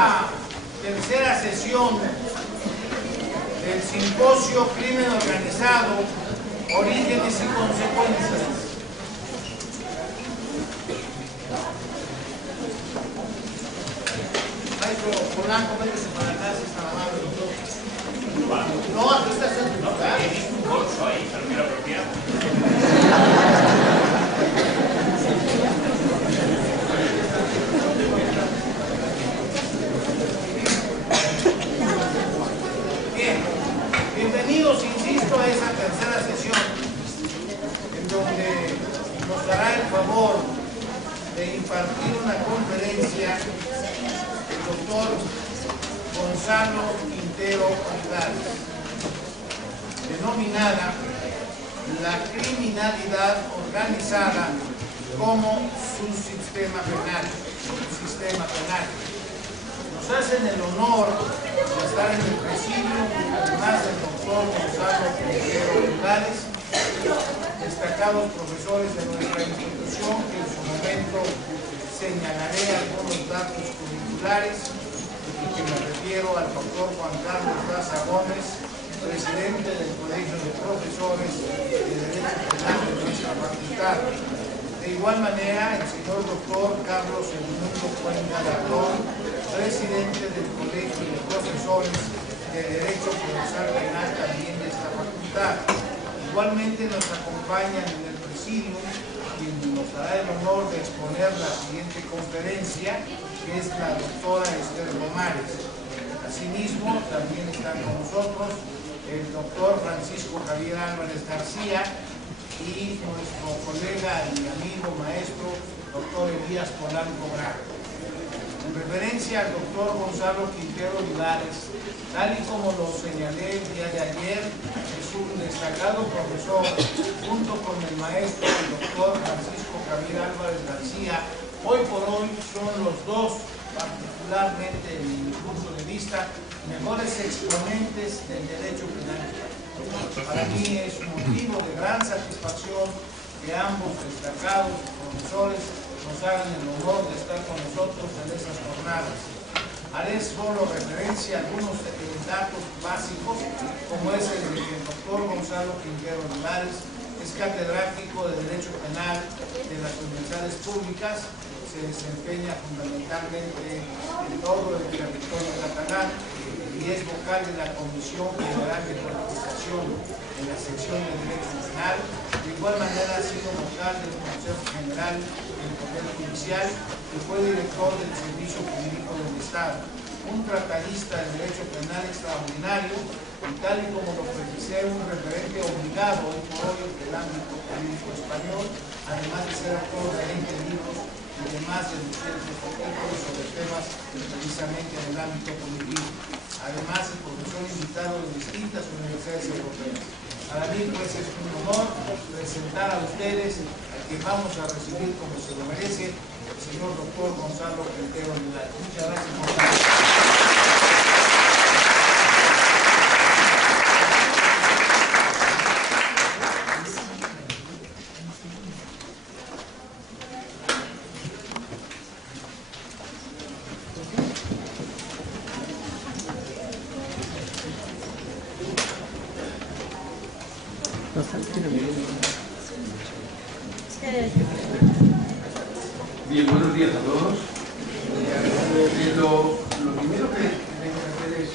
esta tercera sesión del simposio Crimen Organizado, Orígenes y Consecuencias. Maestro Polanco, métese para acá si está amable, doctor. No, aquí está en tu lugar. Tienes un bolso ahí, pero mira apropiado. Bien, bienvenidos, insisto, a esta tercera sesión, en donde nos dará el favor de impartir una conferencia el doctor Gonzalo Quintero Olivares, denominada La criminalidad organizada como su sistema penal. Nos hacen el honor de estar en el presidio, además del doctor Gonzalo Quintero Olivares, destacados profesores de nuestra institución, que en su momento señalaré algunos datos curriculares, y que me refiero al doctor Juan Carlos Daza Gómez, presidente del Colegio de Profesores de Derecho Penal de nuestra facultad. De igual manera, el señor doctor Carlos Edmundo Cuenca Ladrón, presidente del Colegio de Profesores de Derecho Procesal Penal también de esta facultad. Igualmente nos acompañan en el presidium quien nos dará el honor de exponer la siguiente conferencia, que es la doctora Esther Romares. Asimismo, también están con nosotros el doctor Francisco Javier Álvarez García y nuestro colega y amigo maestro, doctor Elías Polanco Braga. En referencia al doctor Gonzalo Quintero Olivares, tal y como lo señalé el día de ayer, es un destacado profesor, junto con el maestro, el doctor Francisco Javier Álvarez García. Hoy por hoy son los dos, particularmente en mi punto de vista, mejores exponentes del derecho penal. Para mí es un motivo de gran satisfacción que ambos destacados profesores nos hagan el honor de estar con nosotros en esas jornadas. Haré solo referencia a algunos datos básicos, como es el de que el doctor Gonzalo Quintero Olivares es catedrático de Derecho Penal de las universidades públicas, se desempeña fundamentalmente en todo el territorio catalán y es vocal de la Comisión General de Codificación en la sección de Derecho Penal. De igual manera ha sido vocal del Consejo General del Poder Judicial y fue director del Servicio Jurídico del Estado. Un tratadista de Derecho Penal extraordinario y, tal y como lo precisé, un referente obligado hoy por hoy del ámbito jurídico español, además de ser autor de 20 libros y demás de diferentes artículos sobre temas precisamente en el ámbito jurídico. Además, el profesor invitado de distintas universidades europeas. Para mí, pues, es un honor presentar a ustedes al que vamos a recibir como se lo merece, el señor doctor Gonzalo Quintero Olivares. Muchas gracias por estar aquí. Bien, buenos días a todos. Lo primero que tengo que hacer es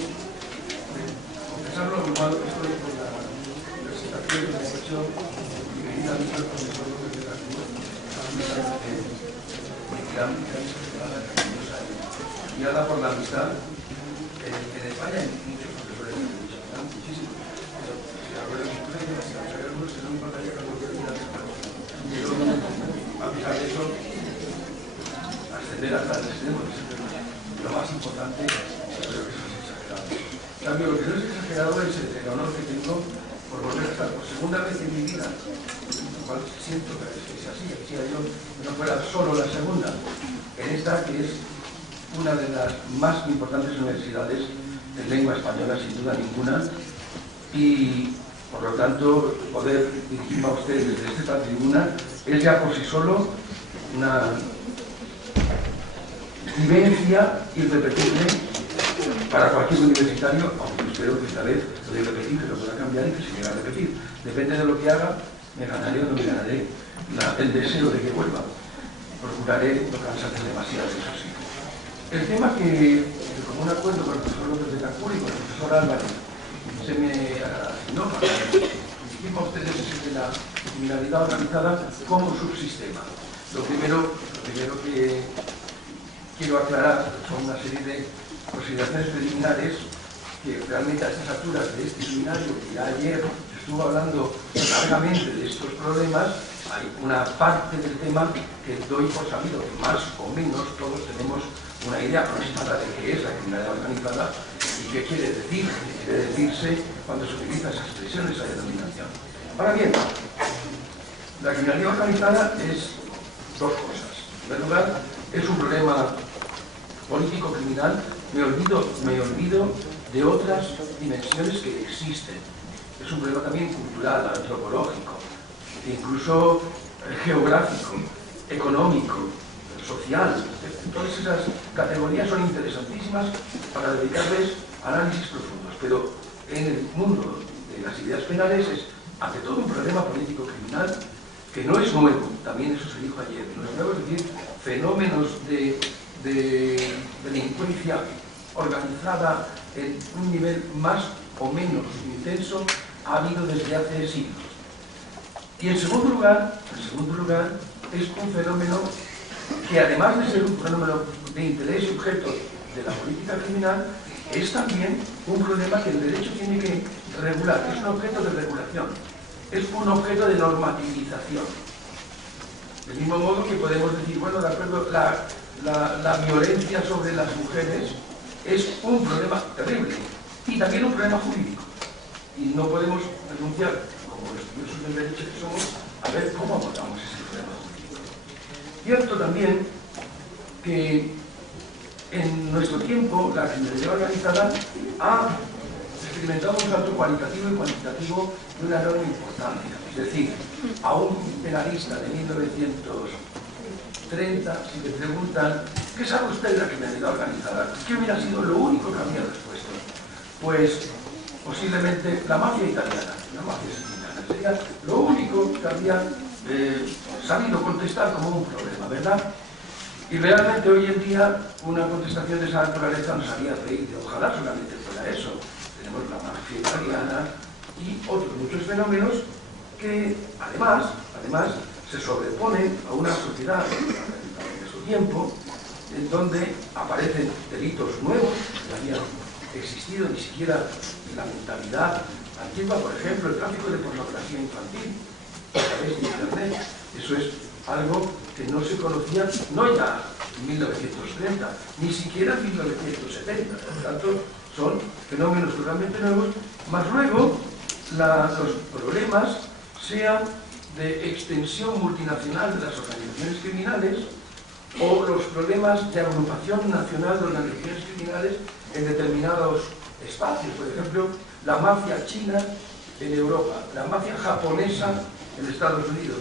confesar lo ocupado que estoy por la presentación que me ha hecho mi querida amiga el profesor López de la Cruz, guiada por la amistad. En España hay muchos profesores de derecho, muchísimos. Si acuerdan que no me importaría que lo hubiera. A pesar de eso, ascender hasta el extremo, lo más importante, creo que eso es exagerado. En cambio, lo que no es exagerado es el honor que tengo por volver a estar por segunda vez en mi vida, lo cual siento que es así, que si yo no fuera solo la segunda, en esta que es una de las más importantes universidades de lengua española, sin duda ninguna, y por lo tanto poder dirigirme a ustedes desde esta tribuna es ya por sí solo una vivencia irrepetible para cualquier universitario, aunque espero que esta vez lo de repetir, que lo pueda cambiar y que se llegue a repetir. Depende de lo que haga, me ganaré o no me ganaré el deseo de que vuelva. Procuraré no cansarme demasiado, eso sí. El tema que, de común acuerdo con el profesor López de Tacur y con el profesor Álvarez, se me asignó para dirigirme a ustedes es el de la criminalidad organizada como subsistema. Lo primero que quiero aclarar son una serie de consideraciones preliminares que realmente a estas alturas de este seminario, que ya ayer estuvo hablando largamente de estos problemas, hay una parte del tema que doy por sabido, que más o menos todos tenemos una idea aproximada de qué es la criminalidad organizada y qué quiere decir, qué quiere decirse cuando se utiliza esa expresión, esa denominación. Ahora bien, la criminalidad organizada es dos cosas. En primer lugar, es un problema político-criminal. Me olvido de otras dimensiones que existen. Es un problema también cultural, antropológico, incluso geográfico, económico, social. Todas esas categorías son interesantísimas para dedicarles análisis profundos, pero en el mundo de las ideas penales es ante todo un problema político-criminal que no es nuevo, también eso se dijo ayer, no es nuevo, es decir, fenómenos de delincuencia organizada en un nivel más o menos intenso ha habido desde hace siglos. Y en segundo lugar, es un fenómeno que además de ser un fenómeno de interés y objeto de la política criminal, es también un problema que el derecho tiene que regular, es un objeto de regulación, es un objeto de normativización. Del mismo modo que podemos decir, bueno, de acuerdo, la violencia sobre las mujeres es un problema terrible y también un problema jurídico. Y no podemos renunciar, como estudiosos del derecho que somos, a ver cómo abordamos ese problema jurídico. Cierto también que en nuestro tiempo la criminalidad organizada ha experimentado un salto cualitativo y cuantitativo de una enorme importancia. Es decir, a un penalista de 1930, si le preguntan ¿qué sabe usted de la criminalidad organizada? ¿Qué hubiera sido lo único que habría respuesto? Pues posiblemente la mafia italiana, sería lo único que habría sabido contestar como un problema, ¿verdad? Y realmente hoy en día una contestación de esa naturaleza nos haría reír, ojalá solamente fuera eso. Tenemos la mafia italiana y otros muchos fenómenos que además se sobreponen a una sociedad de su tiempo en donde aparecen delitos nuevos que no habían existido ni siquiera en la mentalidad antigua, por ejemplo, el tráfico de pornografía infantil a través de Internet. Eso es algo que no se conocía, no ya en 1930, ni siquiera en 1970. Por tanto, son fenómenos totalmente nuevos, más luego los problemas sean de extensión multinacional de las organizaciones criminales o los problemas de agrupación nacional de organizaciones criminales en determinados espacios. Por ejemplo, la mafia china en Europa, la mafia japonesa en Estados Unidos.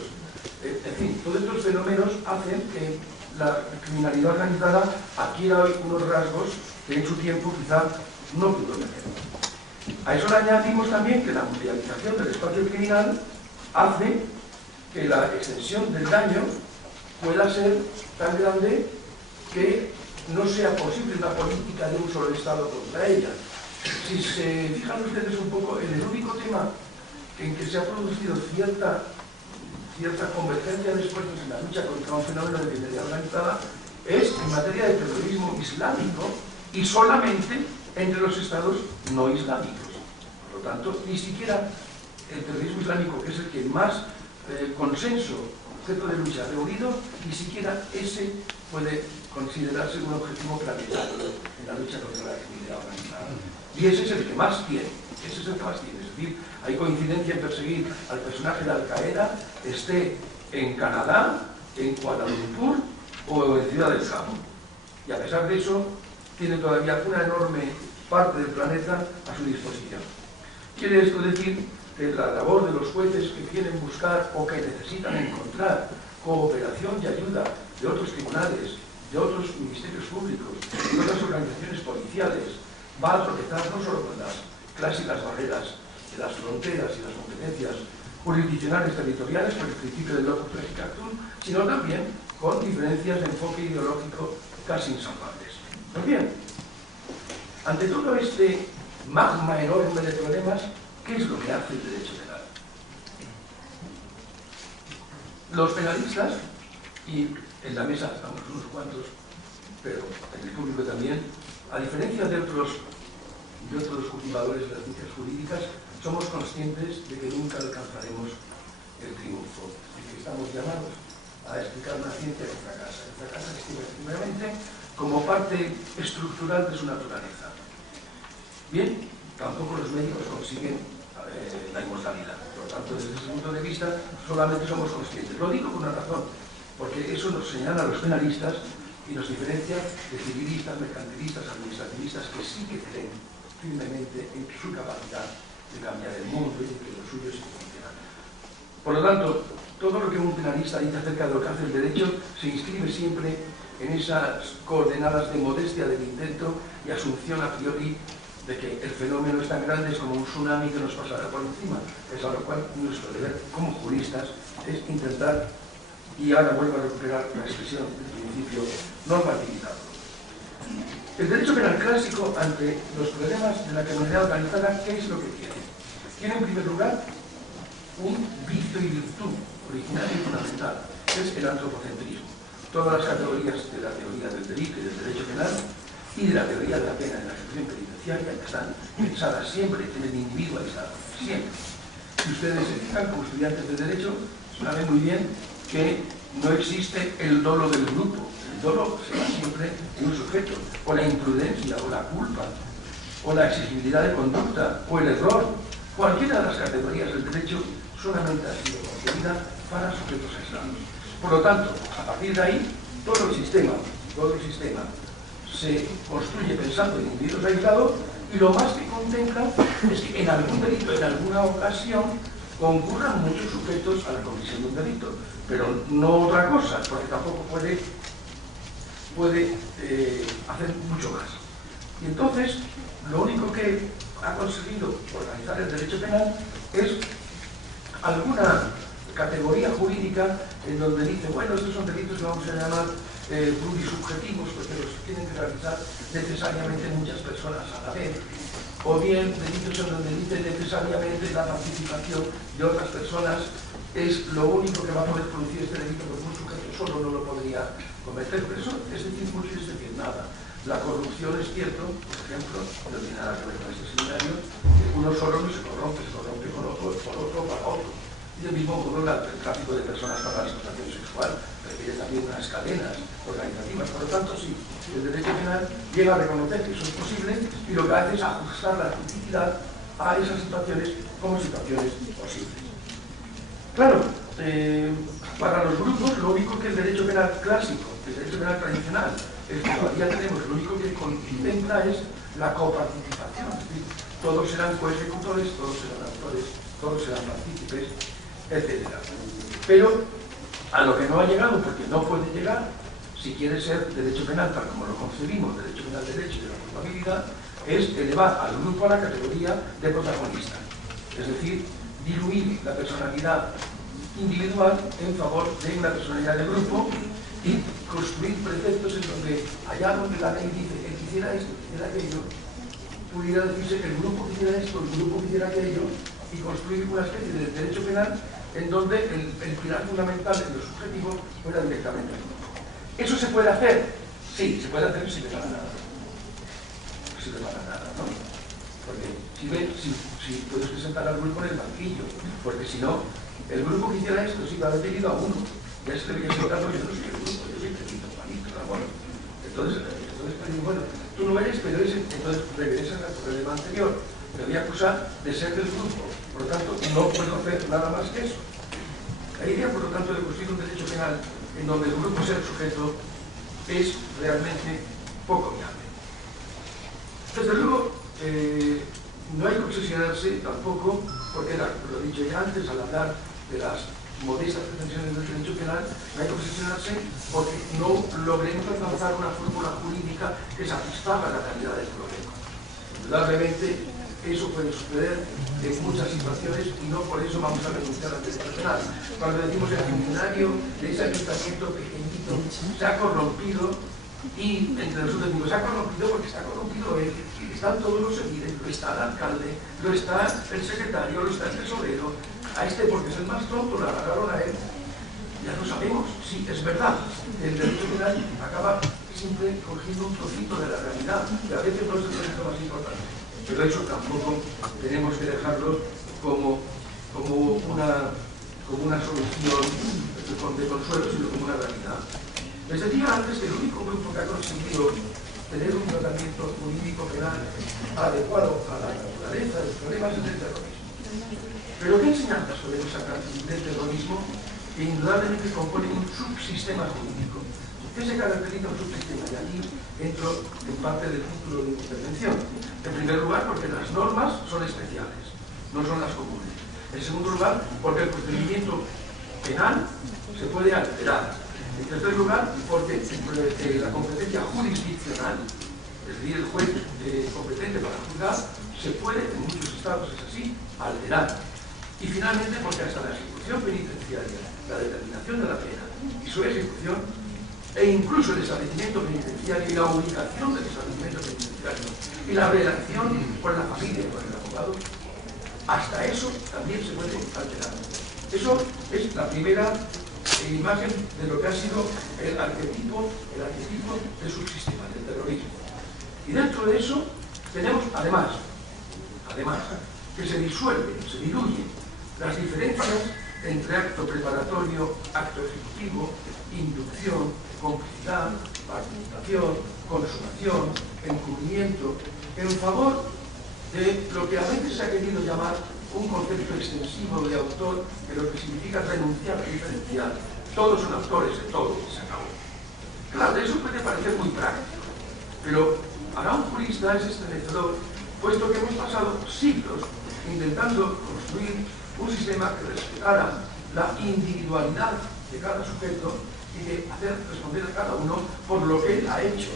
En fin, todos estos fenómenos hacen que la criminalidad organizada adquiera hoy unos rasgos que en su tiempo quizá no pudo tener. A eso le añadimos también que la mundialización del espacio criminal hace que la extensión del daño pueda ser tan grande que no sea posible una política de un solo Estado contra ella. Si se fijan ustedes un poco en el único tema en que se ha producido cierta convergencia de esfuerzos en la lucha contra un fenómeno de criminalidad organizada es en materia de terrorismo islámico y solamente entre los estados no islámicos. Por lo tanto, ni siquiera el terrorismo islámico, que es el que más consenso, objeto de lucha ha reunido, ni siquiera ese puede considerarse un objetivo planetario en la lucha contra la criminalidad organizada. Y ese es el que más tiene, Es decir, hay coincidencia en perseguir al personaje de Al-Qaeda, esté en Canadá, en Kuala Lumpur o en Ciudad del Cabo. Y a pesar de eso, tiene todavía una enorme parte del planeta a su disposición. Quiere esto decir que la labor de los jueces que quieren buscar o que necesitan encontrar cooperación y ayuda de otros tribunales de otros ministerios públicos, de otras organizaciones policiales, va a tropezar no solo con las clásicas barreras de las fronteras y las competencias jurisdiccionales territoriales por el principio del locus praedicatum, sino también con diferencias de enfoque ideológico casi insalvables. Pues bien, ante todo este magma enorme de problemas, ¿qué es lo que hace el derecho penal? Los penalistas, y en la mesa estamos unos cuantos, pero en el público también, a diferencia de otros cultivadores de las ciencias jurídicas, somos conscientes de que nunca alcanzaremos el triunfo, de que estamos llamados a explicar una ciencia que fracasa. Que fracasa efectivamente como parte estructural de su naturaleza. Bien, tampoco los médicos consiguen la inmortalidad. Por lo tanto, desde ese punto de vista, solamente somos conscientes. Lo digo con una razón, porque eso nos señala a los penalistas y nos diferencia de civilistas, mercantilistas, administrativistas, que sí que creen firmemente en su capacidad de cambiar el mundo y de que lo suyo es funcional. Por lo tanto, todo lo que un penalista dice acerca de lo que hace el derecho se inscribe siempre en esas coordenadas de modestia del intento y asunción a priori de que el fenómeno es tan grande, es como un tsunami que nos pasará por encima. Es a lo cual nuestro deber como juristas es intentar, y ahora vuelvo a recuperar la expresión del principio, normativizarlo. El derecho penal clásico, ante los problemas de la criminalidad organizada, ¿qué es lo que tiene? Tiene en primer lugar un vicio y virtud original y fundamental, que es el antropocentrismo. Todas las categorías de la teoría del delito y del derecho penal y de la teoría de la pena en la ejecución penitenciaria están pensadas siempre en el individuo aislado, siempre. Si ustedes se fijan, como estudiantes de derecho, saben muy bien que no existe el dolo del grupo. El dolo se da siempre en un sujeto, o la imprudencia, o la culpa, o la exigibilidad de conducta, o el error. Cualquiera de las categorías del derecho solamente ha sido concebida para sujetos aislados. Por lo tanto, a partir de ahí, todo el sistema se construye pensando en individuos aislados, y lo más que contempla es que en algún delito, en alguna ocasión, concurran muchos sujetos a la comisión de un delito, pero no otra cosa, porque tampoco puede hacer mucho más. Y entonces, lo único que ha conseguido organizar el derecho penal es alguna categoría jurídica en donde dice, bueno, estos son delitos que vamos a llamar plurisubjetivos, porque los tienen que realizar necesariamente muchas personas a la vez, o bien delitos en donde dice necesariamente la participación de otras personas es lo único que va a poder producir este delito, porque un sujeto solo no lo podría cometer. Pero eso es decir mucho y es decir nada. La corrupción es cierto, por ejemplo, no tiene nada que ver con este seminario, que uno solo no se corrompe con otro, por otro para otro. Y del mismo modo el tráfico de personas para la explotación sexual requiere también unas cadenas organizativas. Por lo tanto, sí, el derecho penal llega a reconocer que eso es posible y lo que hace es ajustar la tipicidad a esas situaciones como situaciones posibles. Claro, para los grupos lo único que el derecho penal clásico, el derecho penal tradicional, el que todavía tenemos, lo único que contempla es la coparticipación. Es decir, todos serán coejecutores, todos serán autores, todos serán partícipes, etc. Pero a lo que no ha llegado, porque no puede llegar, si quiere ser derecho penal tal como lo concebimos, derecho penal derecho y de la culpabilidad, es elevar al grupo a la categoría de protagonista. Es decir, diluir la personalidad individual en favor de una personalidad de grupo y construir preceptos en donde allá donde la ley dice que quisiera esto, quisiera aquello, pudiera decirse que el grupo quisiera esto, el grupo quisiera aquello, y construir una especie de derecho penal en donde el pilar fundamental en lo subjetivo fuera directamente el grupo. ¿Eso se puede hacer? Sí, se puede hacer sin pagar nada. Sin pagar nada, ¿no? Porque si puedes presentar al grupo en el banquillo, porque si no, el grupo que hiciera esto si va a haber pedido a uno. Ya se le había explicado, yo no soy el grupo, yo soy Pepito, Juanito, Ramón. Entonces, bueno, tú no eres, pero ese, entonces regresas al problema anterior. Me voy a acusar de ser del grupo, por lo tanto, no puedo hacer nada más que eso. La idea, por lo tanto, de construir un derecho penal en donde el grupo sea el sujeto es realmente poco viable. Desde luego, no hay que obsesionarse tampoco, porque lo he dicho ya antes al hablar de las modestas pretensiones del derecho penal, no hay que obsesionarse porque no logremos alcanzar una fórmula jurídica que satisfaga la calidad del problema. Indudablemente, eso puede suceder en muchas situaciones y no por eso vamos a renunciar al derecho penal. Cuando decimos el funcionario de ese ayuntamiento pequeñito se ha corrompido, y entre nosotros decimos, se ha corrompido porque está corrompido él, están todos los servicios, lo está el alcalde, lo está el secretario, lo está el tesorero, a este porque es el más tonto, le agarraron a él. Ya lo sabemos, sí, es verdad, el derecho penal acaba siempre cogiendo un trocito de la realidad, y a veces no es el trocito más importante. Pero eso tampoco tenemos que dejarlo como una solución de consuelo, sino como una realidad. Les decía antes que el único grupo que ha conseguido tener un tratamiento jurídico penal adecuado a la naturaleza de los problemas es el terrorismo. Pero ¿qué enseñanzas podemos sacar del terrorismo que indudablemente compone un subsistema jurídico? ¿Qué se caracteriza un subsistema? Y aquí entro en parte del título de mi intervención. En primer lugar, porque las normas son especiales, no son las comunes. En segundo lugar, porque el procedimiento penal se puede alterar. En tercer lugar, porque la competencia jurisdiccional, es decir, el juez competente para juzgar, se puede, en muchos estados es así, alterar. Y finalmente, porque hasta la ejecución penitenciaria, la determinación de la pena y su ejecución, e incluso el establecimiento penitenciario y la ubicación del establecimiento penitenciario y la relación con la familia y con el abogado, hasta eso también se puede alterar. Eso es la primera imagen de lo que ha sido el arquetipo del subsistema, del terrorismo. Y dentro de eso tenemos además, que se disuelven, se diluyen las diferencias entre acto preparatorio, acto ejecutivo, inducción, complicidad, participación, consumación, encubrimiento, en favor de lo que a veces se ha querido llamar un concepto extensivo de autor, que lo que significa renunciar a diferenciar. Todos son autores de todo, se acabó. Claro, eso puede parecer muy práctico, pero para un jurista es estremecedor, puesto que hemos pasado siglos intentando construir un sistema que respetara la individualidad de cada sujeto y de hacer responder a cada uno por lo que él ha hecho,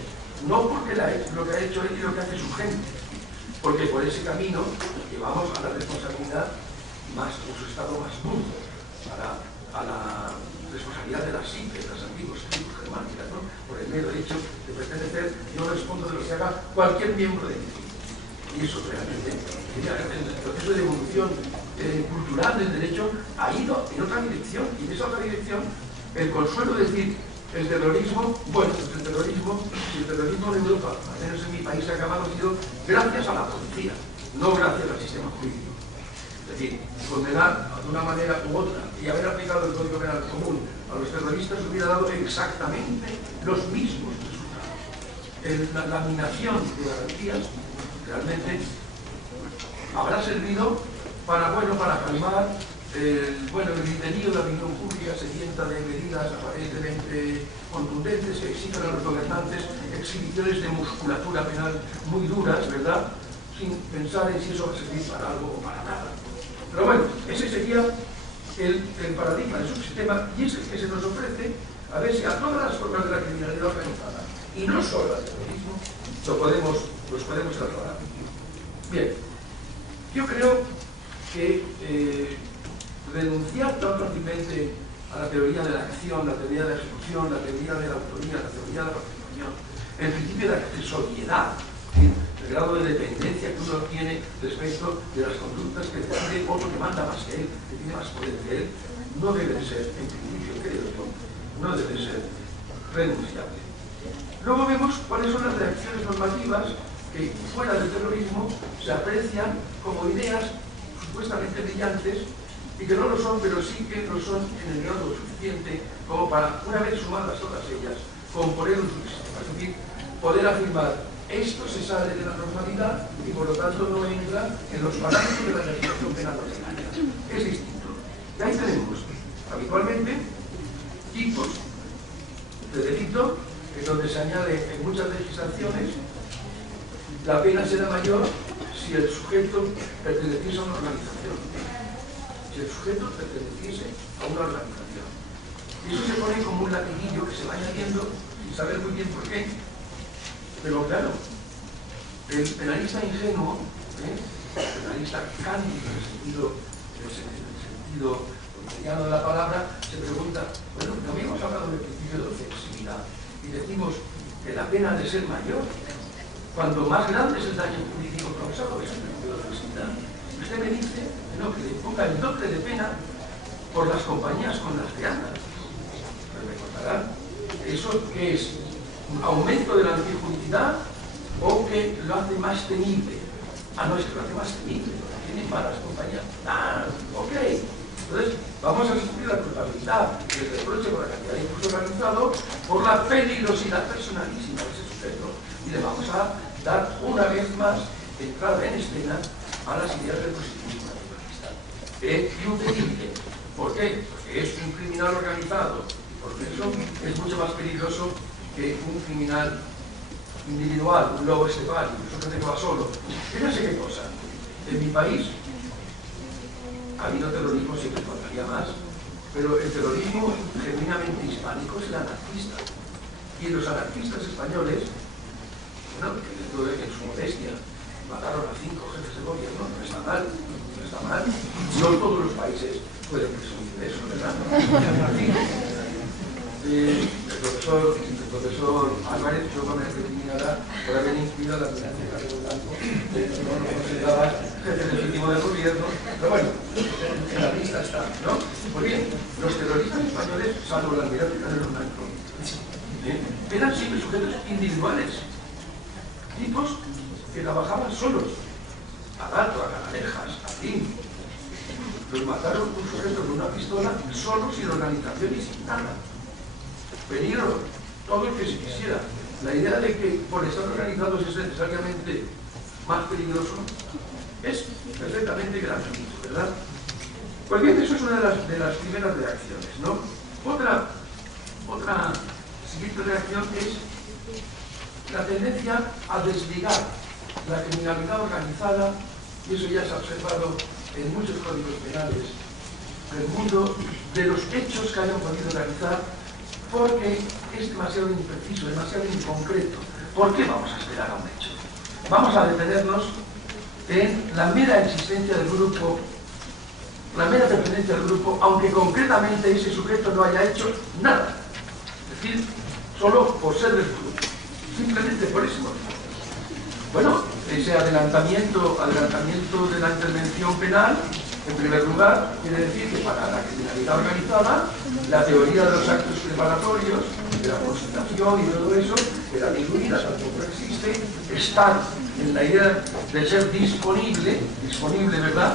no porque lo que ha hecho él y lo que hace su gente, porque por ese camino llevamos a la responsabilidad más, en su estado más duro, a la responsabilidad de las psiques, de las antiguas tribus germánicas, ¿no? Por el mero hecho de pertenecer, yo respondo de lo que haga cualquier miembro de mi equipo. Y eso realmente, el proceso de evolución cultural del derecho ha ido en otra dirección, y en esa otra dirección el consuelo de decir el terrorismo, bueno, pues el terrorismo de Europa, al menos en mi país, ha acabado sido gracias a la policía, no gracias al sistema jurídico. Es decir, condenar de una manera u otra y haber aplicado el Código Penal común a los terroristas hubiera dado exactamente los mismos resultados. La laminación de garantías realmente habrá servido para calmar el griterío de la opinión pública sedienta de medidas aparentemente contundentes que exigen a los gobernantes exhibiciones de musculatura penal muy duras, ¿verdad?, sin pensar en si eso va a servir para algo o para nada. Pero bueno, ese sería el paradigma del subsistema, y es el que se nos ofrece a ver si a todas las formas de la criminalidad organizada, y no solo al terrorismo, los podemos trasladar. Bien, yo creo que renunciar tan fácilmente a la teoría de la acción, la teoría de la ejecución, la teoría de la autoría, la teoría de la participación, el principio de accesoriedad, el grado de dependencia que uno tiene respecto de las conductas que decide otro que manda más que él, que tiene más poder que él, no debe ser, en principio creo yo, no debe ser renunciable. Luego vemos cuáles son las reacciones normativas que fuera del terrorismo se aprecian como ideas supuestamente brillantes y que no lo son, pero sí que lo son en el grado suficiente como para, una vez sumadas todas ellas, componer un subsistema. Es decir, poder afirmar, esto se sale de la normalidad y por lo tanto no entra en los parámetros de la legislación penal ordinaria. Es distinto. Y ahí tenemos, habitualmente, tipos de delito en donde se añade en muchas legislaciones la pena será mayor si el sujeto perteneciese a una organización. Si si el sujeto perteneciese a una organización. Y eso se pone como un latiguillo que se va añadiendo sin saber muy bien por qué. Pero claro, el penalista ingenuo, el penalista cándido en el sentido cotidiano de la palabra, se pregunta, bueno, no habíamos hablado del principio de flexibilidad y decimos que la pena ha de ser mayor cuando más grande es el daño jurídico causado, es el principio de flexibilidad. Usted me dice no, que le ponga el doble de pena por las compañías con las que anda. Pero me contarán, ¿eso qué es? ¿Un aumento de la antijuricidad o que lo hace más temible? Ah, no, es que lo hace más temible, tiene malas compañías. Ah, ok. Entonces, vamos a discutir la culpabilidad y el reproche por la cantidad de impulso organizado por la peligrosidad personalísima de ese sujeto y le vamos a dar una vez más entrada en escena a las ideas del positivismo naturalista. Es impedible. ¿Por qué? Porque es un criminal organizado y por eso es mucho más peligroso que un criminal individual, un lobo estepario, un sujeto que va solo. Yo no sé qué cosa. En mi país ha habido terrorismo, siempre faltaría más, pero el terrorismo genuinamente hispánico es el anarquista. Y los anarquistas españoles, bueno, en su modestia, mataron a 5 jefes de gobierno, no está mal, no está mal. No todos los países pueden presumir de eso, ¿verdad? El profesor Álvarez luego me recriminará por haber incluido a la biblioteca de Blanco, que no lo consideraba jefe legítimo del gobierno, pero bueno, en la lista está, ¿no? Pues bien, los terroristas españoles, salvo la almirante Carlos Blanco, eran siempre sujetos individuales, tipos que trabajaban solos, a Dato, a Canalejas, a Tim. Los mataron un sujeto con una pistola, solos, sin organización y sin nada. Peligro, todo el que se quisiera. La idea de que por estar organizados es necesariamente más peligroso es perfectamente gratuito, ¿verdad? Pues bien, eso es una de las primeras reacciones, ¿no? Otra siguiente reacción es la tendencia a desligar la criminalidad organizada, y eso ya se ha observado en muchos códigos penales del mundo, de los hechos que hayan podido realizar, porque es demasiado impreciso, demasiado inconcreto. ¿Por qué vamos a esperar a un hecho? Vamos a detenernos en la mera existencia del grupo, la mera pertenencia al grupo, aunque concretamente ese sujeto no haya hecho nada. Es decir, solo por ser del grupo. Simplemente por ese motivo. Bueno, ese adelantamiento de la intervención penal, en primer lugar, quiere decir que para la criminalidad organizada, la teoría de los actos preparatorios, de la consultación y todo eso, de la incluida tampoco existe, estar en la idea de ser disponible, ¿verdad?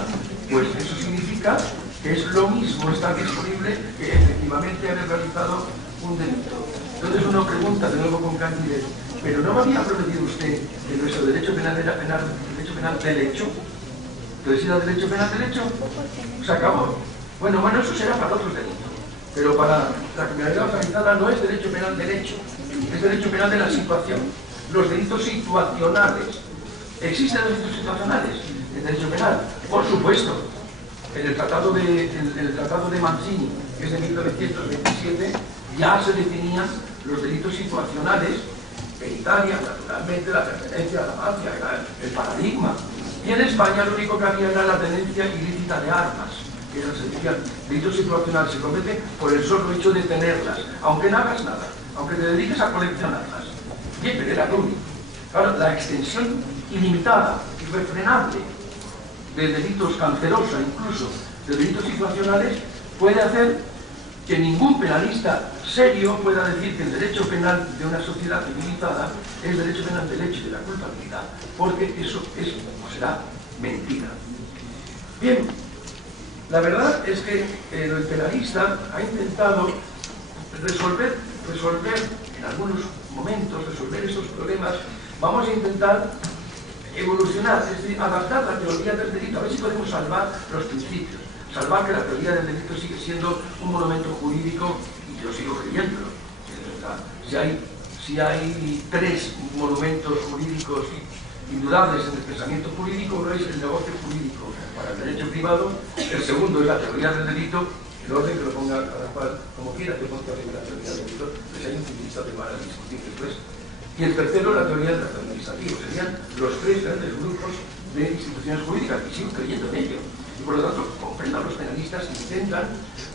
Pues eso significa que es lo mismo estar disponible que efectivamente haber realizado un delito. Entonces uno pregunta de nuevo con candidez, ¿pero no me había prometido usted que nuestro derecho penal era derecho penal del hecho? Entonces, si era derecho penal del hecho, se acabó. Bueno, eso será para otros delitos. Pero para la criminalidad organizada no es derecho penal del hecho, es derecho penal de la situación. Los delitos situacionales. ¿Existen los delitos situacionales en derecho penal? Por supuesto. En el tratado de Mancini, que es de 1927, ya se definían los delitos situacionales, en Italia, naturalmente, la pertenencia a la mafia, era el paradigma. Y en España lo único que había era la tenencia ilícita de armas, que se decía, delitos situacionales se cometen por el solo hecho de tenerlas, aunque no hagas nada, aunque te dediques a coleccionarlas. Bien, pero era lo único. Claro, la extensión ilimitada, irrefrenable, de delitos cancerosa, incluso de delitos situacionales, puede hacer que ningún penalista serio pueda decir que el derecho penal de una sociedad civilizada es el derecho penal del hecho y de la culpabilidad, porque eso es o será mentira. Bien, la verdad es que el penalista ha intentado resolver en algunos momentos, resolver esos problemas. Vamos a intentar evolucionar, es decir, adaptar la teoría del delito, a ver si podemos salvar los principios, salvar que la teoría del delito sigue siendo un monumento jurídico, y yo sigo creyéndolo. Si hay 3 monumentos jurídicos indudables en el pensamiento jurídico. Uno es el negocio jurídico para el derecho privado, el segundo es la teoría del delito, el orden que lo ponga cada cual como quiera, que ponga la teoría del delito, les hay infinito de para discutir después. Y el tercero, la teoría del acto administrativo. Serían los tres grandes grupos de instituciones jurídicas, y sigo creyendo en ello. Y por lo tanto, comprendan los penalistas que intentan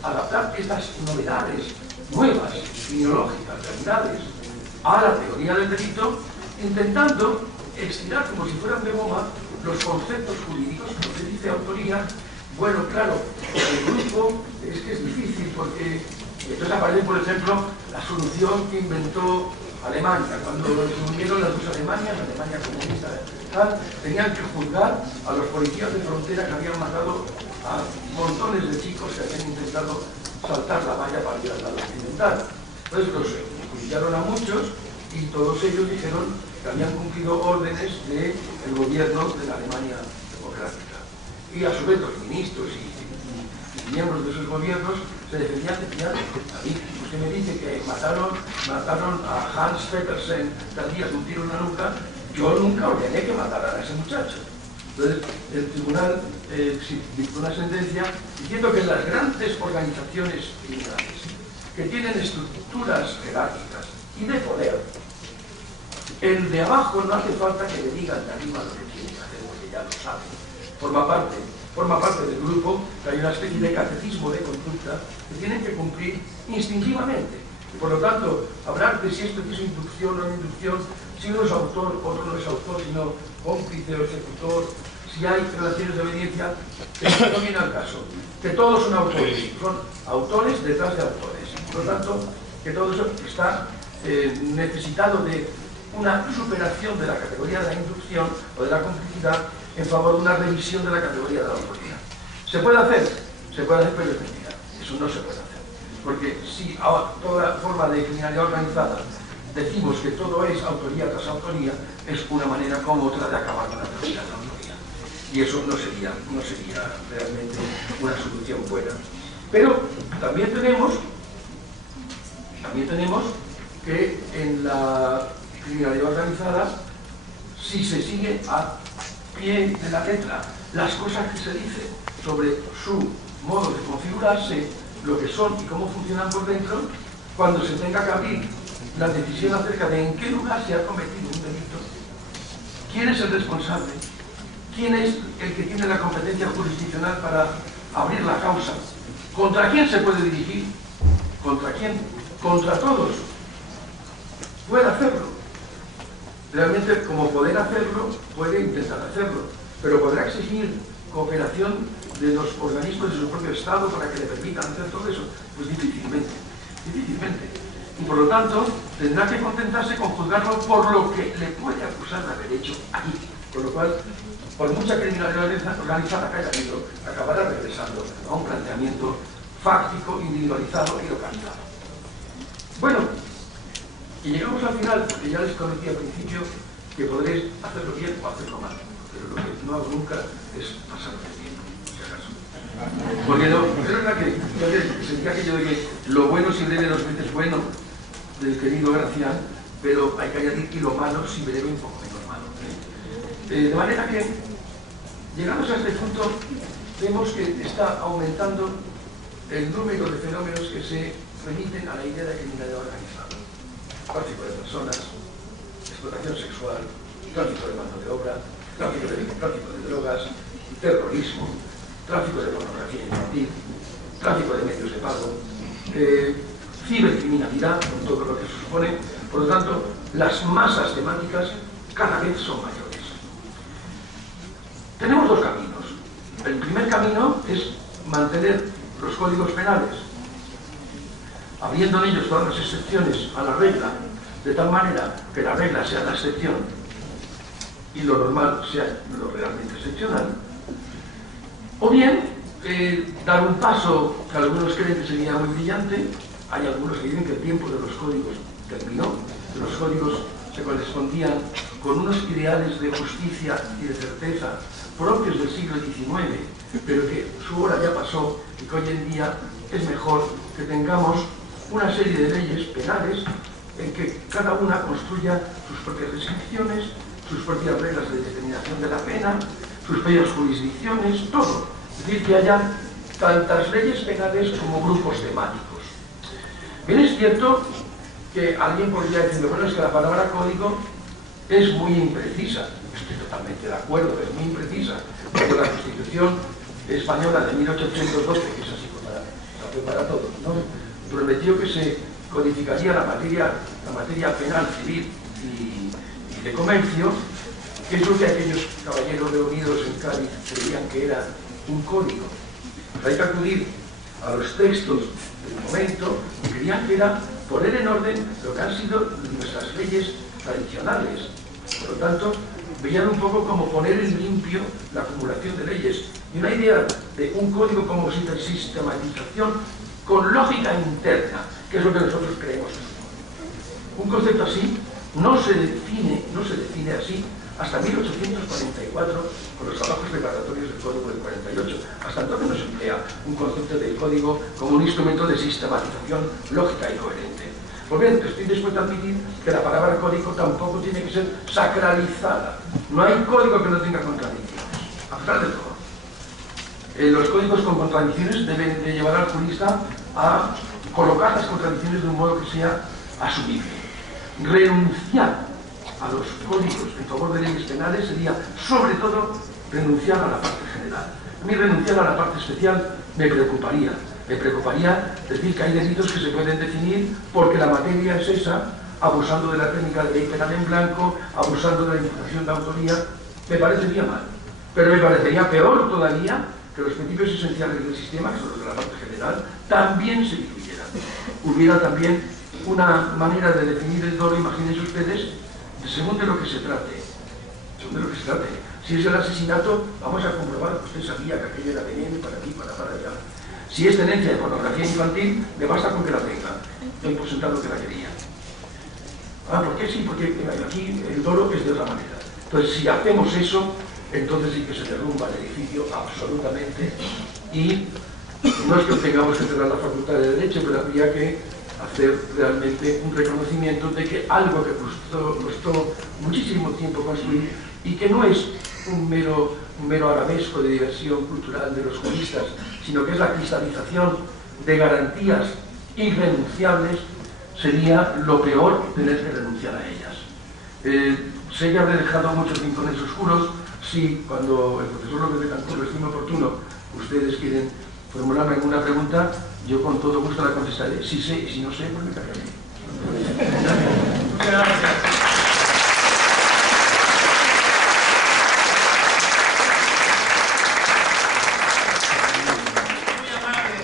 adaptar estas novedades nuevas, ideológicas, realidades, a la teoría del delito, intentando estirar como si fueran de goma los conceptos jurídicos. Lo que dice autoría, bueno, claro, el grupo es que es difícil porque entonces aparece, por ejemplo, la solución que inventó Alemania. Cuando se unieron las dos Alemanias, la Alemania comunista y tal, tenían que juzgar a los policías de frontera que habían matado a montones de chicos que habían intentado saltar la valla para ir al lado occidental. Entonces los juiciaron a muchos y todos ellos dijeron que habían cumplido órdenes del gobierno de la Alemania democrática. Y a su vez los ministros y miembros de esos gobiernos se defendían. A mí, usted me dice que mataron a Hans Petersen tal día de un tiro en la nuca, yo nunca ordené que mataran a ese muchacho. Entonces, el tribunal dictó una sentencia diciendo que las grandes organizaciones criminales que tienen estructuras jerárquicas y de poder, el de abajo no hace falta que le digan de arriba lo que tiene que hacer, porque ya lo sabe. Forma parte del grupo, que hay una especie de catecismo de conducta que tienen que cumplir instintivamente. Y por lo tanto, hablar de si esto es inducción o no inducción, si uno es autor, otro no es autor, sino cómplice o ejecutor, si hay relaciones de obediencia, esto no viene al caso. Que todos son autores detrás de autores. Por lo tanto, que todo eso está necesitado de una superación de la categoría de la inducción o de la complicidad en favor de una revisión de la categoría de la autoridad. ¿Se puede hacer? Se puede hacer, pero es mentira. Eso no se puede hacer. Porque si a toda forma de criminalidad organizada decimos que todo es autoría tras autoría, es una manera como otra de acabar con la teoría de la autoría. Y eso no sería realmente una solución buena. Pero también tenemos que en la criminalidad organizada, si se sigue a pie de la letra las cosas que se dicen sobre su modo de configurarse, lo que son y cómo funcionan por dentro, cuando se tenga que abrir la decisión acerca de en qué lugar se ha cometido un delito, quién es el responsable, quién es el que tiene la competencia jurisdiccional para abrir la causa, contra quién se puede dirigir, contra quién, contra todos, puede hacerlo. Realmente, como poder hacerlo, puede intentar hacerlo, pero podrá exigir cooperación de los organismos de su propio Estado para que le permitan hacer todo eso. Pues difícilmente. Y por lo tanto, tendrá que contentarse con juzgarlo por lo que le puede acusar de haber hecho aquí. Con lo cual, por mucha criminalidad organizada que haya habido, acabará regresando a un planteamiento fáctico, individualizado y localizado. Bueno, y llegamos al final, porque ya les conocí al principio que podréis hacerlo bien o hacerlo mal, pero lo que no hago nunca es pasarme el tiempo, si acaso. Porque no, es verdad que yo sentía aquello de que lo bueno si breve 2 veces bueno, del querido Gracián, pero hay que añadir que lo malo si breve un poco menos malo. De manera que, llegados a este punto, vemos que está aumentando el número de fenómenos que se remiten a la idea de criminalidad organizada. Tráfico de personas, explotación sexual, tráfico de mano de obra, tráfico de drogas, terrorismo, tráfico de pornografía infantil, tráfico de medios de pago, cibercriminalidad, con todo lo que se supone. Por lo tanto, las masas temáticas cada vez son mayores. Tenemos 2 caminos. El primer camino es mantener los códigos penales, abriendo en ellos todas las excepciones a la regla, de tal manera que la regla sea la excepción y lo normal sea lo realmente excepcional. O bien, dar un paso que algunos creen que sería muy brillante. Hay algunos que dicen que el tiempo de los códigos terminó, que los códigos se correspondían con unos ideales de justicia y de certeza propios del siglo XIX, pero que su hora ya pasó y que hoy en día es mejor que tengamos una serie de leyes penales en que cada una construya sus propias descripciones, sus propias reglas de determinación de la pena, sus propias jurisdicciones, todo. Es decir, que haya tantas leyes penales como grupos temáticos. Bien, es cierto que alguien podría decir, bueno, es que la palabra código es muy imprecisa. Estoy totalmente de acuerdo, es muy imprecisa, porque la Constitución española de 1812, que es así para todos, ¿no?, prometió que se codificaría la materia penal, civil y de comercio, que es lo que aquellos caballeros reunidos en Cádiz creían que era un código. Hay que acudir a los textos del momento y creían que era poner en orden lo que han sido nuestras leyes tradicionales. Por lo tanto, veían un poco como poner en limpio la acumulación de leyes. Y una idea de un código como sistematización con lógica interna, que es lo que nosotros creemos. Un concepto así no se define así hasta 1844 con los trabajos preparatorios del Código del 48. Hasta entonces no se emplea un concepto del código como un instrumento de sistematización lógica y coherente. Pues bien, estoy dispuesto a admitir que la palabra código tampoco tiene que ser sacralizada. No hay código que no tenga contradicciones, a pesar de todo. Los códigos con contradicciones deben de llevar al jurista a colocar las contradicciones de un modo que sea asumible. Renunciar a los códigos en favor de leyes penales sería, sobre todo, renunciar a la parte general. A mí renunciar a la parte especial me preocuparía. Me preocuparía decir que hay delitos que se pueden definir porque la materia es esa, abusando de la técnica de ley penal en blanco, abusando de la imputación de autoría. Me parecería mal. Pero me parecería peor todavía que los principios esenciales del sistema, que son los de la parte general, también se diluyeran. Hubiera también una manera de definir el dolo, imagínense ustedes, según de lo que se trate. Según de lo que se trate. Si es el asesinato, vamos a comprobar que usted sabía que aquello era veneno para aquí, para allá. Si es tenencia de pornografía infantil, me basta con que la tenga. Doy por sentado que la quería. ¿Por qué? Sí, porque aquí el dolo es de otra manera. Entonces, si hacemos eso, entonces sí que se derrumba el edificio absolutamente. Y no es que tengamos que cerrar la facultad de Derecho, pero habría que hacer realmente un reconocimiento de que algo que costó muchísimo tiempo construir y que no es un mero arabesco de diversión cultural de los juristas, sino que es la cristalización de garantías irrenunciables, sería lo peor tener que renunciar a ellas. Sé que habré dejado muchos rincones oscuros. Si cuando el profesor López de Cancún lo estime oportuno, ustedes quieren formularme alguna pregunta, yo con todo gusto la contestaré. Si sé, y si no sé, pues me callaré. Muchas gracias. Muy amable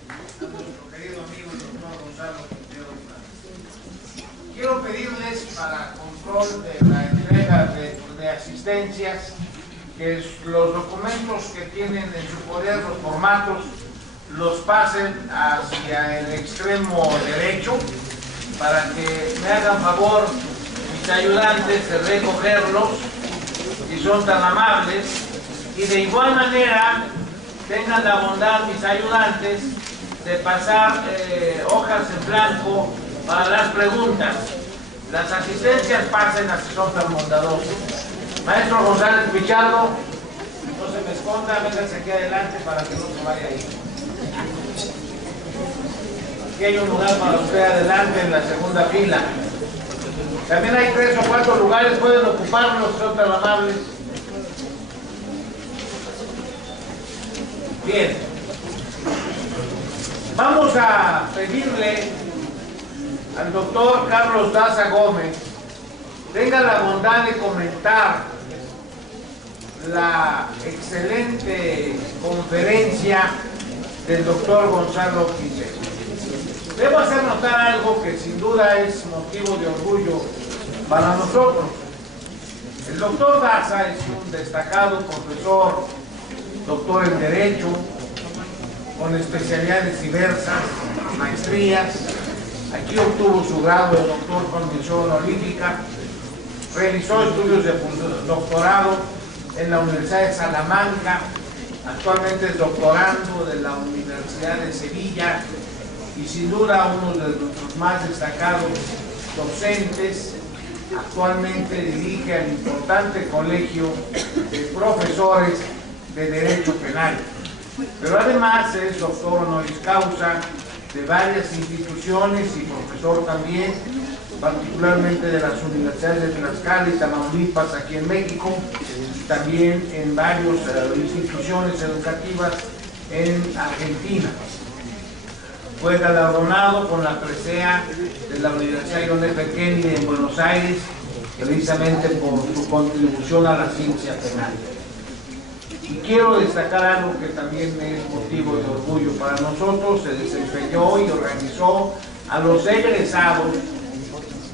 a nuestro querido amigo el doctor Gonzalo Quintero Hernández. Quiero pedirles para control de la entrega de asistencias que los documentos que tienen en su poder, los formatos, los pasen hacia el extremo derecho para que me hagan favor mis ayudantes de recogerlos, si son tan amables, y de igual manera tengan la bondad mis ayudantes de pasar hojas en blanco para las preguntas. Las asistencias pasen a si son tan bondadosos. Maestro González Pichardo, no se me esconda, vénganse aquí adelante para que no se vaya ahí. Aquí hay un lugar para usted adelante en la segunda fila. También hay 3 o 4 lugares, pueden ocuparlos, son tan amables. Bien. Vamos a pedirle al doctor Carlos Daza Gómez tenga la bondad de comentar la excelente conferencia del doctor Gonzalo Quintero. Debo hacer notar algo que sin duda es motivo de orgullo para nosotros. El doctor Daza es un destacado profesor, doctor en Derecho, con especialidades diversas, maestrías. Aquí obtuvo su grado de doctor con mención honorífica, realizó estudios de doctorado en la Universidad de Salamanca, actualmente es doctorando de la Universidad de Sevilla y sin duda uno de nuestros más destacados docentes. Actualmente dirige al importante colegio de profesores de Derecho Penal, pero además es doctor honoris causa de varias instituciones y profesor también, particularmente de las universidades de Tlaxcala y Tamaulipas aquí en México, y también en varias instituciones educativas en Argentina. Fue galardonado con la presea de la Universidad John F. Kennedy en Buenos Aires, precisamente por su contribución a la ciencia penal. Y quiero destacar algo que también es motivo de orgullo para nosotros. Se desempeñó y organizó a los egresados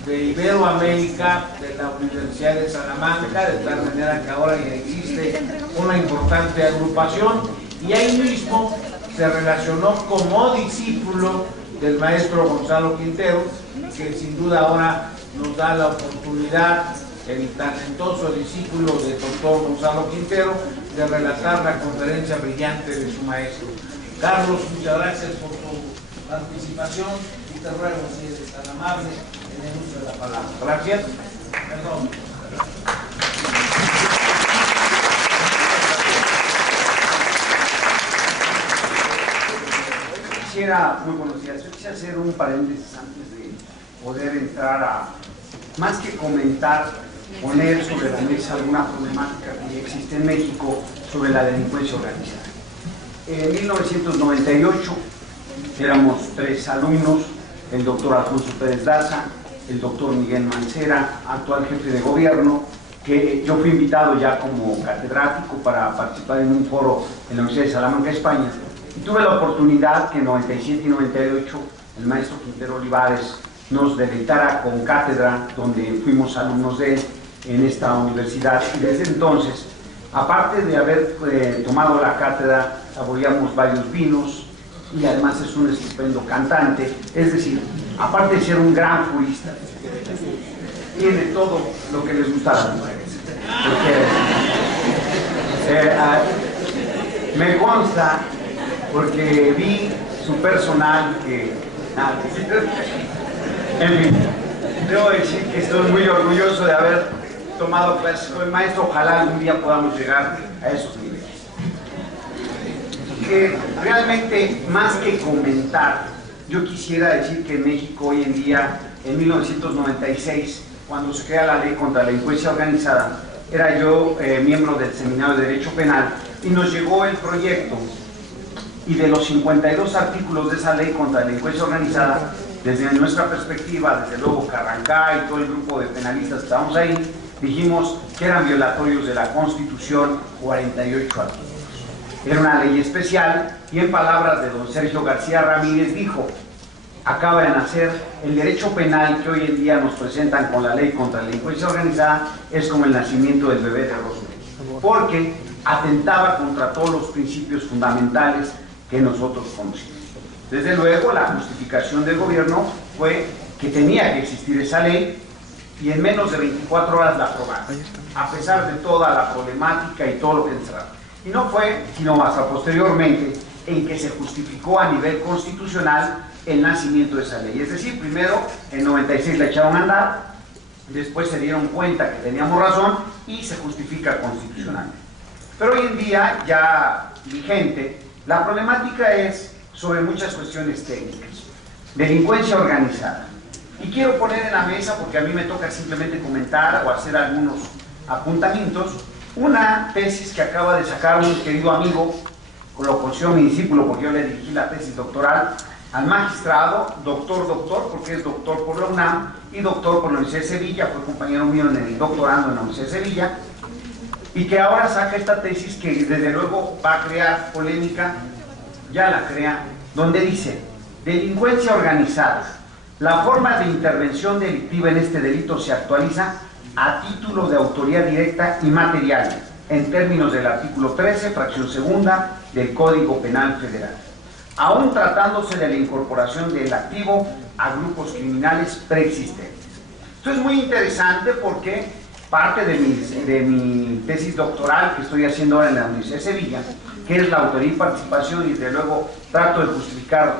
de Iberoamérica de la Universidad de Salamanca, de tal manera que ahora ya existe una importante agrupación, y ahí mismo se relacionó como discípulo del maestro Gonzalo Quintero, que sin duda ahora nos da la oportunidad, el talentoso discípulo del doctor Gonzalo Quintero, de relatar la conferencia brillante de su maestro. Carlos, muchas gracias por tu participación y te ruego si eres tan amable en el uso de la palabra. Gracias. Perdón. Muy buenos días. Yo quisiera hacer un paréntesis antes de poder entrar a, más que comentar, poner sobre la mesa alguna problemática que existe en México sobre la delincuencia organizada. En 1998 éramos 3 alumnos, el doctor Alfonso Pérez Daza, el doctor Miguel Mancera, actual jefe de gobierno, que yo fui invitado ya como catedrático para participar en un foro en la Universidad de Salamanca, España. Y tuve la oportunidad que en 97 y 98 el maestro Quintero Olivares nos deleitara con cátedra, donde fuimos alumnos de él en esta universidad. Y desde entonces, aparte de haber tomado la cátedra, saboreamos varios vinos y además es un estupendo cantante. Es decir, aparte de ser un gran jurista, tiene todo lo que les gusta a las mujeres. Me consta, porque vi su personal que... En fin, debo decir que estoy muy orgulloso de haber tomado clases con el maestro. Ojalá algún día podamos llegar a esos niveles. Realmente, más que comentar, yo quisiera decir que en México hoy en día, en 1996, cuando se crea la ley contra la delincuencia organizada, era yo miembro del Seminario de Derecho Penal y nos llegó el proyecto. Y de los 52 artículos de esa ley contra la delincuencia organizada, desde nuestra perspectiva, desde luego Carrancá y todo el grupo de penalistas que estábamos ahí, dijimos que eran violatorios de la Constitución 48 artículos. Era una ley especial y en palabras de don Sergio García Ramírez dijo: acaba de nacer el derecho penal que hoy en día nos presentan con la ley contra la delincuencia organizada, es como el nacimiento del bebé de Rosemary, porque atentaba contra todos los principios fundamentales que nosotros conocimos. Desde luego, la justificación del gobierno fue que tenía que existir esa ley y en menos de 24 horas la aprobaron, a pesar de toda la problemática y todo lo que encerraba. Y no fue sino hasta posteriormente en que se justificó a nivel constitucional el nacimiento de esa ley. Es decir, primero en 96 la echaron a andar, después se dieron cuenta que teníamos razón y se justifica constitucionalmente. Pero hoy en día, ya vigente, la problemática es sobre muchas cuestiones técnicas. Delincuencia organizada. Y quiero poner en la mesa, porque a mí me toca simplemente comentar o hacer algunos apuntamientos, una tesis que acaba de sacar un querido amigo, lo considero mi discípulo porque yo le dirigí la tesis doctoral, al magistrado, doctor, porque es doctor por la UNAM y doctor por la Universidad de Sevilla, fue compañero mío en el doctorando en la Universidad de Sevilla, y que ahora saca esta tesis que desde luego va a crear polémica, ya la crea, donde dice: delincuencia organizada. La forma de intervención delictiva en este delito se actualiza a título de autoría directa y material, en términos del artículo 13, fracción segunda del Código Penal Federal, aún tratándose de la incorporación del activo a grupos criminales preexistentes. Esto es muy interesante porque parte de mi tesis doctoral que estoy haciendo ahora en la Universidad de Sevilla, que es la autoría y participación, y desde luego trato de justificar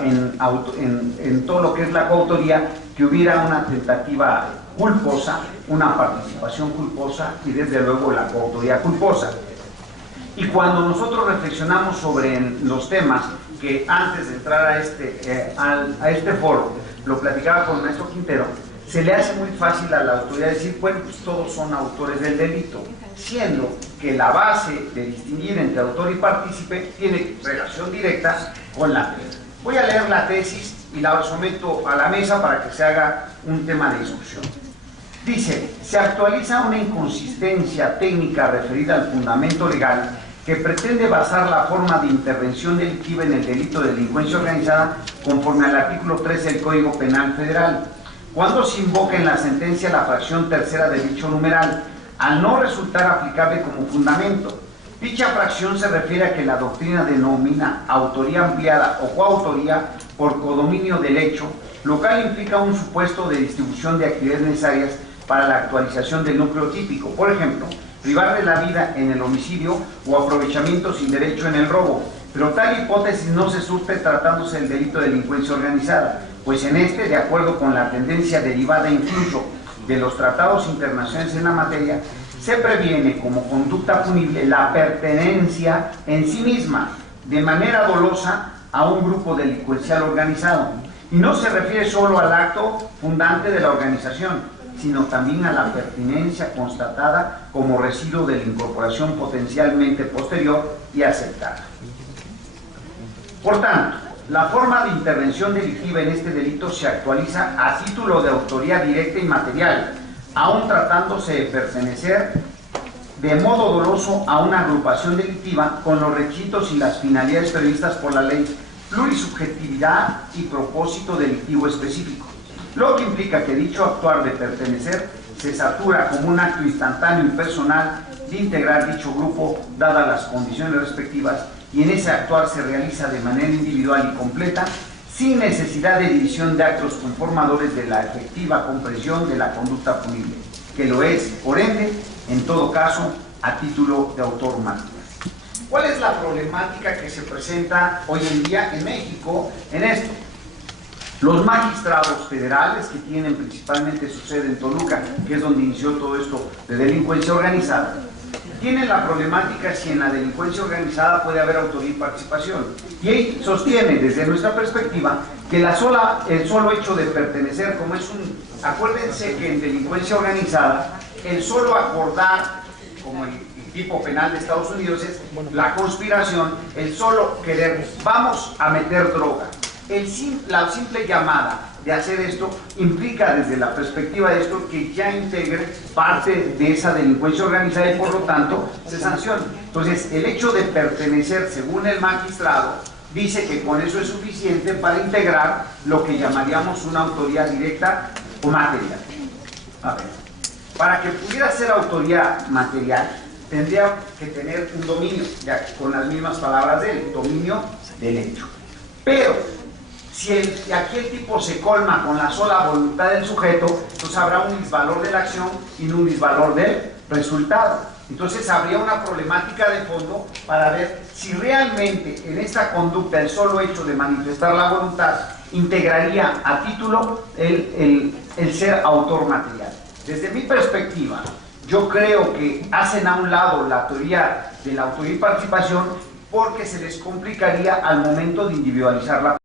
en todo lo que es la coautoría, que hubiera una tentativa culposa, una participación culposa y desde luego la coautoría culposa. Y cuando nosotros reflexionamos sobre los temas que antes de entrar a este foro, lo platicaba con el maestro Quintero, se le hace muy fácil a la autoridad decir, bueno, pues todos son autores del delito, siendo que la base de distinguir entre autor y partícipe tiene relación directa con la tesis. Voy a leer la tesis y la someto a la mesa para que se haga un tema de discusión. Dice, se actualiza una inconsistencia técnica referida al fundamento legal que pretende basar la forma de intervención delictiva en el delito de delincuencia organizada conforme al artículo 3 del Código Penal Federal, cuando se invoca en la sentencia la fracción tercera de dicho numeral, al no resultar aplicable como fundamento. Dicha fracción se refiere a que la doctrina denomina autoría ampliada o coautoría por codominio del hecho, lo cual implica un supuesto de distribución de actividades necesarias para la actualización del núcleo típico. Por ejemplo, privar de la vida en el homicidio o aprovechamiento sin derecho en el robo, pero tal hipótesis no se surte tratándose del delito de delincuencia organizada, pues en este, de acuerdo con la tendencia derivada incluso de los tratados internacionales en la materia, se previene como conducta punible la pertenencia en sí misma, de manera dolosa, a un grupo delincuencial organizado, y no se refiere solo al acto fundante de la organización, sino también a la pertinencia constatada como residuo de la incorporación potencialmente posterior y aceptada. Por tanto, la forma de intervención delictiva en este delito se actualiza a título de autoría directa y material, aun tratándose de pertenecer de modo doloso a una agrupación delictiva con los requisitos y las finalidades previstas por la ley, plurisubjetividad y propósito delictivo específico, lo que implica que dicho actuar de pertenecer se satura como un acto instantáneo y personal de integrar dicho grupo dadas las condiciones respectivas, y en ese actuar se realiza de manera individual y completa, sin necesidad de división de actos conformadores de la efectiva comprensión de la conducta punible, que lo es, por ende, en todo caso, a título de autor material. ¿Cuál es la problemática que se presenta hoy en día en México en esto? Los magistrados federales, que tienen principalmente su sede en Toluca, que es donde inició todo esto de delincuencia organizada, tienen la problemática si en la delincuencia organizada puede haber autoría y participación. Y ahí sostiene, desde nuestra perspectiva, que el solo hecho de pertenecer, como es un... Acuérdense que en delincuencia organizada, el solo acordar, como el tipo penal de Estados Unidos, es la conspiración, el solo querer, vamos a meter droga. La simple llamada de hacer esto implica, desde la perspectiva de esto, que ya integre parte de esa delincuencia organizada y por lo tanto se sanciona. Entonces, el hecho de pertenecer, según el magistrado, dice que con eso es suficiente para integrar lo que llamaríamos una autoría directa o material. A ver, para que pudiera ser autoría material, tendría que tener un dominio, ya con las mismas palabras del dominio del hecho. Pero si aquí el tipo se colma con la sola voluntad del sujeto, entonces habrá un disvalor de la acción y no un disvalor del resultado. Entonces habría una problemática de fondo para ver si realmente en esta conducta el solo hecho de manifestar la voluntad integraría a título el ser autor material. Desde mi perspectiva, yo creo que hacen a un lado la teoría de la autoría y participación porque se les complicaría al momento de individualizar la